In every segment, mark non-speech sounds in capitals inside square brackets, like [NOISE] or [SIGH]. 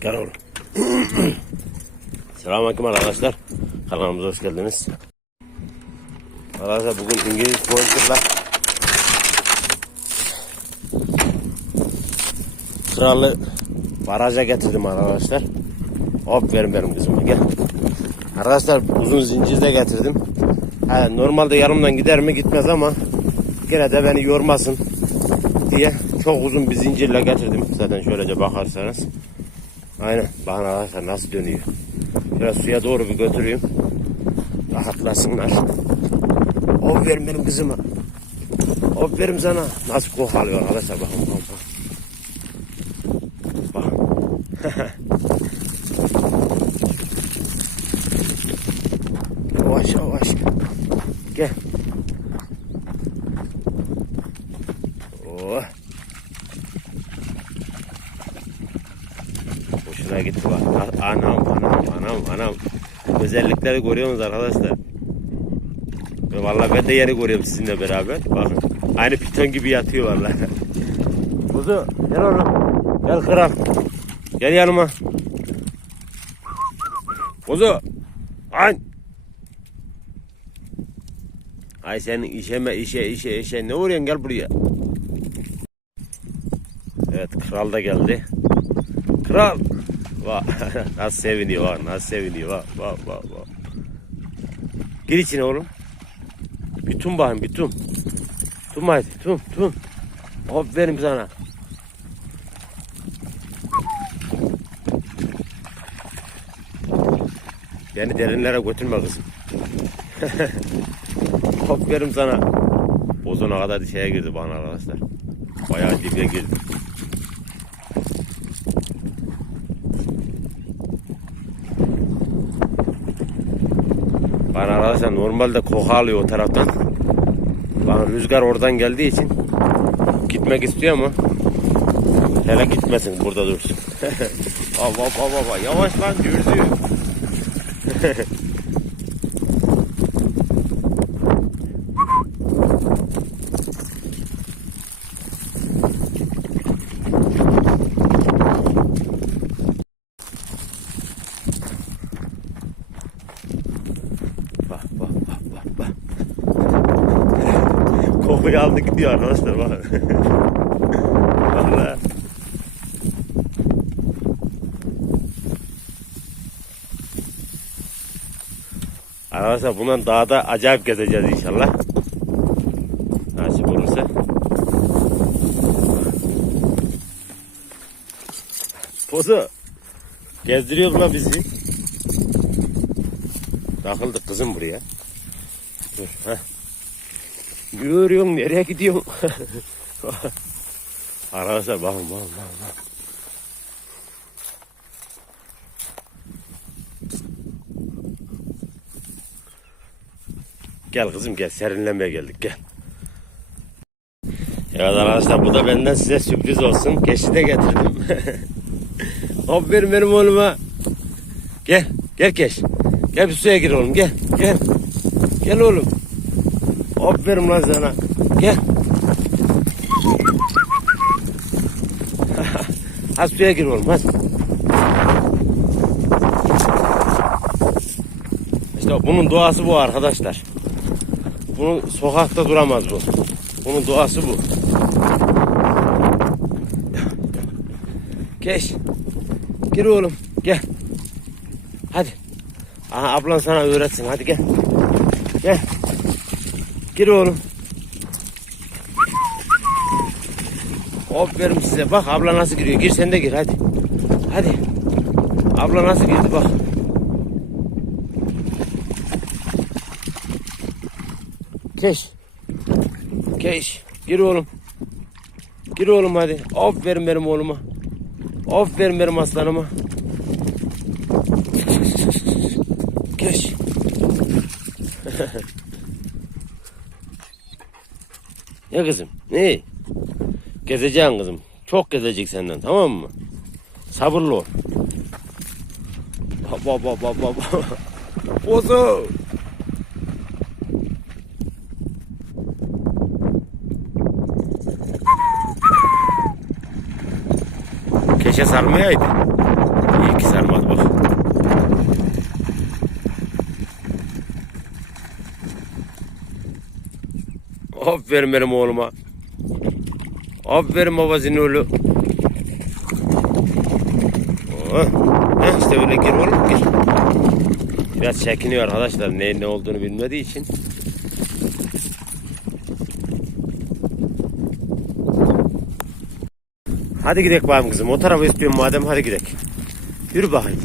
Gel oğlum. [CLEARS THROAT] Selamünaleyküm arkadaşlar. Kanalımıza hoş geldiniz. Arkadaşlar bugün İngiliz pointerla kralı baraja getirdim arkadaşlar. Hop verin benim kızıma gel. Arkadaşlar uzun zincir de getirdim. Ha, normalde yanımdan gider mi gitmez ama gene de beni yormasın diye çok uzun bir zincirle getirdim. Zaten şöylece bakarsanız. Aynen. Bakın arkadaşlar nasıl dönüyor. Biraz suya doğru bir götüreyim. Rahatlasınlar. Hop verin benim kızıma. Hop verim sana. Nasıl kokalıyor arkadaşlar bakın bakın. Bakın. [LAUGHS] yavaş yavaş. Gel. Özellikleri görüyorsunuz arkadaşlar. Vallahi ben de yeni görüyorum sizinle beraber. Bakın. Aynı piton gibi yatıyor vallahi. [LAUGHS] Kuzu gel oğlum. Gel kral. Gel yanıma. Kuzu. Ay. Ay senin işeme işe işe işe ne vuruyorsun gel buraya. Evet kral da geldi. Kral. [LAUGHS] Vah, nasıl seviniyor bak nasıl seviniyor bak bak bak bak. Gir içine oğlum. Bir tüm bakayım bir tüm. Tüm haydi tüm tüm. Hop verim sana. Beni derinlere götürme kızım. [LAUGHS] Hop verim sana. Bozona kadar şeye girdi bana arkadaşlar. Bayağı dibe girdi. Arkadaşlar normalde koku alıyor o taraftan. Bana rüzgar oradan geldiği için gitmek istiyor ama hele gitmesin burada dursun. [LAUGHS] Baba baba baba yavaş lan dürzüyor. [LAUGHS] Bak bak bak bak bak. Kokuyu aldı gidiyor arkadaşlar bak. Vallahi. Arkadaşlar bundan dağda acayip gezeceğiz inşallah. Nasip olursa. Pozu. Gezdiriyorlar bizi. Takıldık kızım buraya. Dur. Heh. Yürüyorsun nereye gidiyorsun? [LAUGHS] Arkadaşlar bakın bakın bakın. bakın. Gel kızım gel serinlemeye geldik gel. Evet arkadaşlar bu da benden size sürpriz olsun. Keşi de getirdim. [LAUGHS] Aferin benim oğluma. Gel gel keş. Gel bir suya gir oğlum gel gel. Gel oğlum. Aferin lan sana. Gel. [LAUGHS] hadi suya gir oğlum hadi. İşte bunun doğası bu arkadaşlar. Bunun sokakta duramaz bu. Bunun doğası bu. Geç. Gir oğlum. Gel. Hadi. Aha ablan sana öğretsin. Hadi gel. Gel. Gir oğlum. Aferin size. Bak abla nasıl giriyor. Gir sen de gir hadi. Hadi. Abla nasıl girdi bak. Keş. Keş. Gir oğlum. Gir oğlum hadi. Aferin benim oğluma. Aferin benim aslanıma. Geç. Ya kızım ne? Gezeceksin kızım. Çok gezecek senden tamam mı? Sabırlı ol. Baba baba baba. Bozu. [LAUGHS] Keşe sarmayaydı. İyi ki sarmadı bak. Aferin benim oğluma. Aferin babasının oğlu. Oh. Heh, işte böyle gir oğlum gir. Biraz çekiniyor arkadaşlar ne ne olduğunu bilmediği için. Hadi gidelim bakayım kızım. O tarafa istiyorum madem hadi gidelim. Yürü bakayım.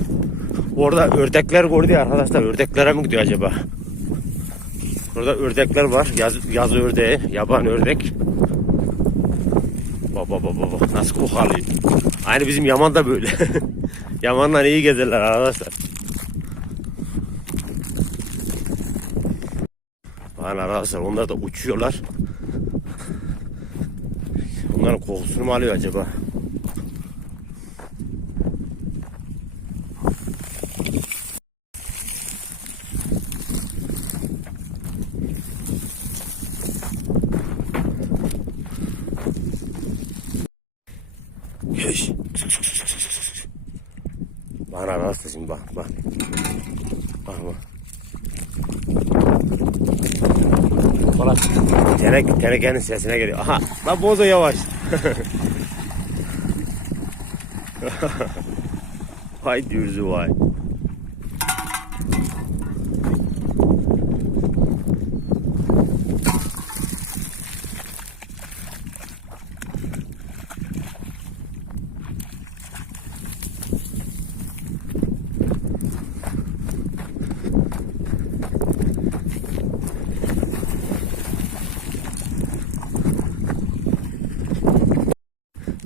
Orada ördekler gördü ya arkadaşlar. Ördeklere mi gidiyor acaba? Burada ördekler var. Yaz, yaz ördeği. Yaban ördek. Baba baba baba. Nasıl kokalıyor. Aynı bizim Yaman da böyle. [LAUGHS] Yamanla iyi gezerler arkadaşlar. Bakın arkadaşlar onlar da uçuyorlar. Onların kokusunu mu alıyor acaba? Geç. Bana arkadaşlar şimdi bak bak. Bak bak. Falan. Tenek, tenekenin sesine geliyor. Aha, lan bozo yavaş. [LAUGHS] vay dürzü vay.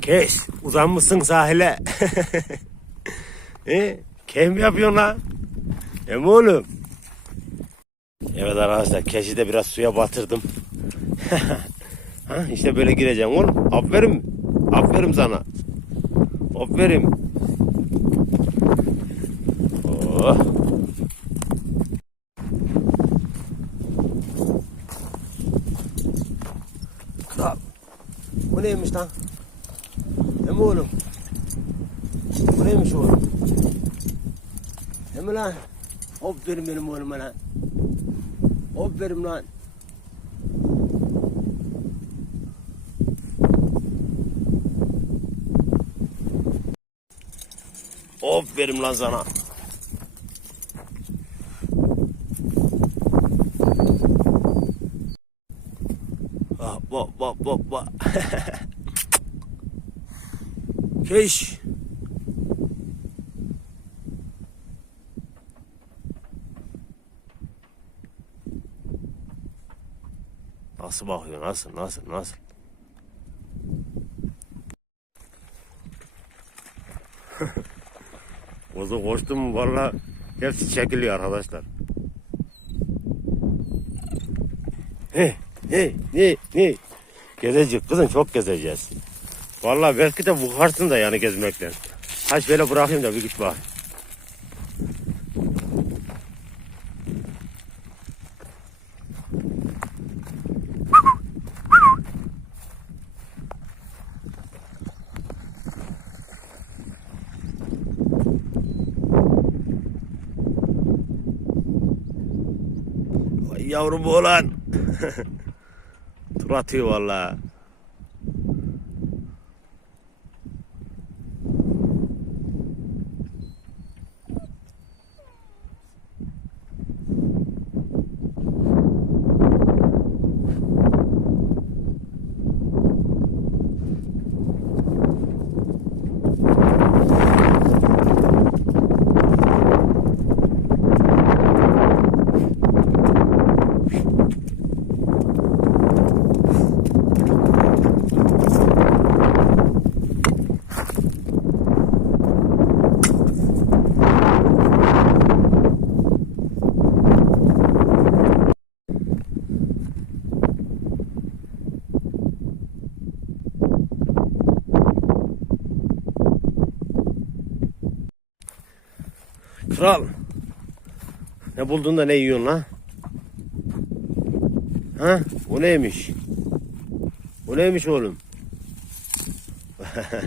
Keş, uzanmışsın sahile. [LAUGHS] e, keyif mi yapıyorsun lan? E mi oğlum? Evet arkadaşlar, keşi de biraz suya batırdım. [LAUGHS] ha, işte böyle gireceğim oğlum. Aferin, aferin sana. Aferin. Oh. Bu neymiş lan? Hem oğlum. Bu neymiş oğlum? Hem lan. Aferin benim oğluma lan. Aferin lan. Aferin lan sana. Ah, bak bak bak bak. [LAUGHS] Keş. Nasıl bakıyor? Nasıl? Nasıl? Nasıl? [LAUGHS] Bozu koştum valla hepsi çekiliyor arkadaşlar. He, he, ne, ne? Gezeceğiz kızım çok gezeceğiz. Vallahi belki de bukarsın da yani gezmekten. Ha şöyle bırakayım da bir git bak. Vay yavrum oğlan. [LAUGHS] Tur atıyor vallahi. Kral. Ne buldun da ne yiyorsun lan? Ha? O neymiş? O neymiş oğlum? [LAUGHS]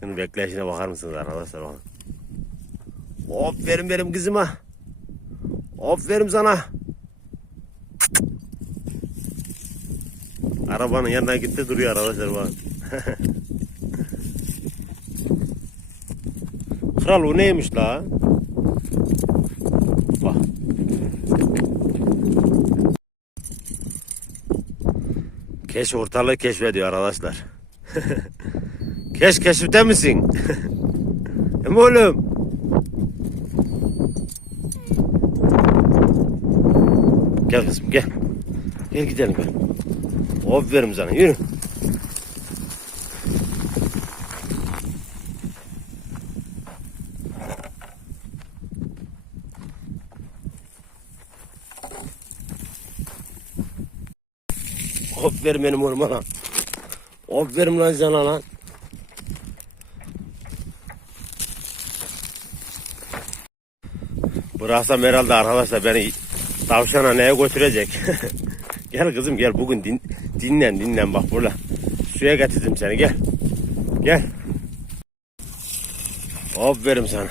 Şunun bekleyişine bakar mısınız arkadaşlar bakın. Aferin benim kızıma. Aferin sana. Arabanın yanına gitti duruyor arkadaşlar bakın. [LAUGHS] Kral o neymiş la? Bak. Keş ortalığı keşfediyor arkadaşlar. [LAUGHS] Keş keşifte misin? [LAUGHS] Em oğlum. Gel kızım gel. Gel gidelim gel. Aferin sana yürü. Aferin benim oğluma lan. Aferin lan sana lan. Bıraksam herhalde arkadaşlar beni tavşana neye götürecek? [LAUGHS] gel kızım gel bugün din, dinlen dinlen bak burada. Suya getirdim seni gel. Gel. Aferin sana.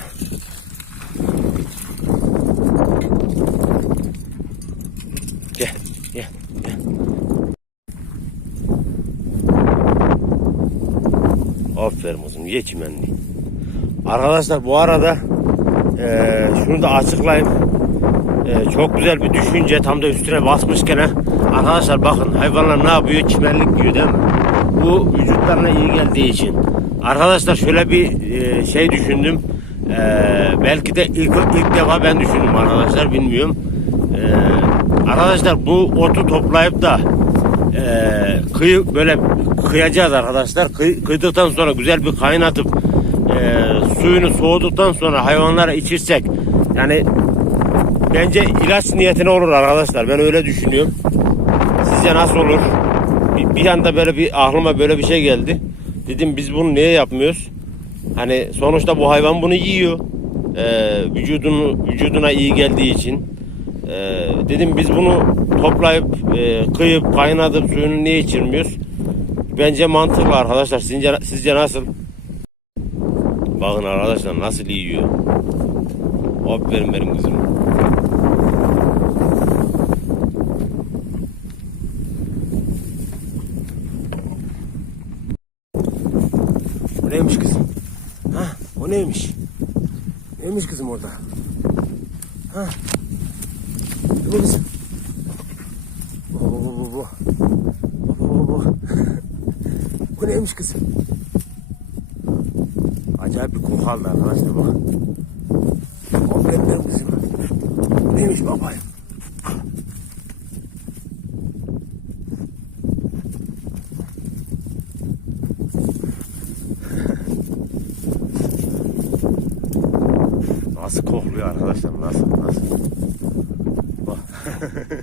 Gel gel gel. Aferin kızım ye. Arkadaşlar bu arada eee, şunu da açıklayayım. Eee, çok güzel bir düşünce tam da üstüne basmışken ha. Arkadaşlar bakın hayvanlar ne yapıyor? Çimenlik yiyor değil mi? Bu vücutlarına iyi geldiği için. Arkadaşlar şöyle bir eee, şey düşündüm. Eee, belki de ilk, ilk defa ben düşündüm arkadaşlar bilmiyorum. Eee, arkadaşlar bu otu toplayıp da eee kıyı böyle kıyacağız arkadaşlar. Kıy, kıydıktan sonra güzel bir kaynatıp eee, suyunu soğuduktan sonra hayvanlara içirsek yani bence ilaç niyetine olur arkadaşlar. Ben öyle düşünüyorum. Sizce nasıl olur? Bir, bir anda böyle bir aklıma böyle bir şey geldi. Dedim biz bunu niye yapmıyoruz? Hani sonuçta bu hayvan bunu yiyor. Eee vücudunu vücuduna iyi geldiği için. Ee, dedim biz bunu toplayıp e, kıyıp kaynatıp suyunu niye içirmiyoruz? Bence mantıklı arkadaşlar. Sizce, sizce nasıl? Bakın arkadaşlar nasıl yiyor. Aferin benim kızım. O neymiş kızım? Ha, o neymiş? Neymiş kızım orada? Ha? Bu kızım. Bu bu bu bu. Bu neymiş kızım? Acayip bir koku aldı arkadaşlar bak. O benim kızım. Neymiş babaya? Nasıl kokluyor arkadaşlar nasıl nasıl? Bak. [LAUGHS]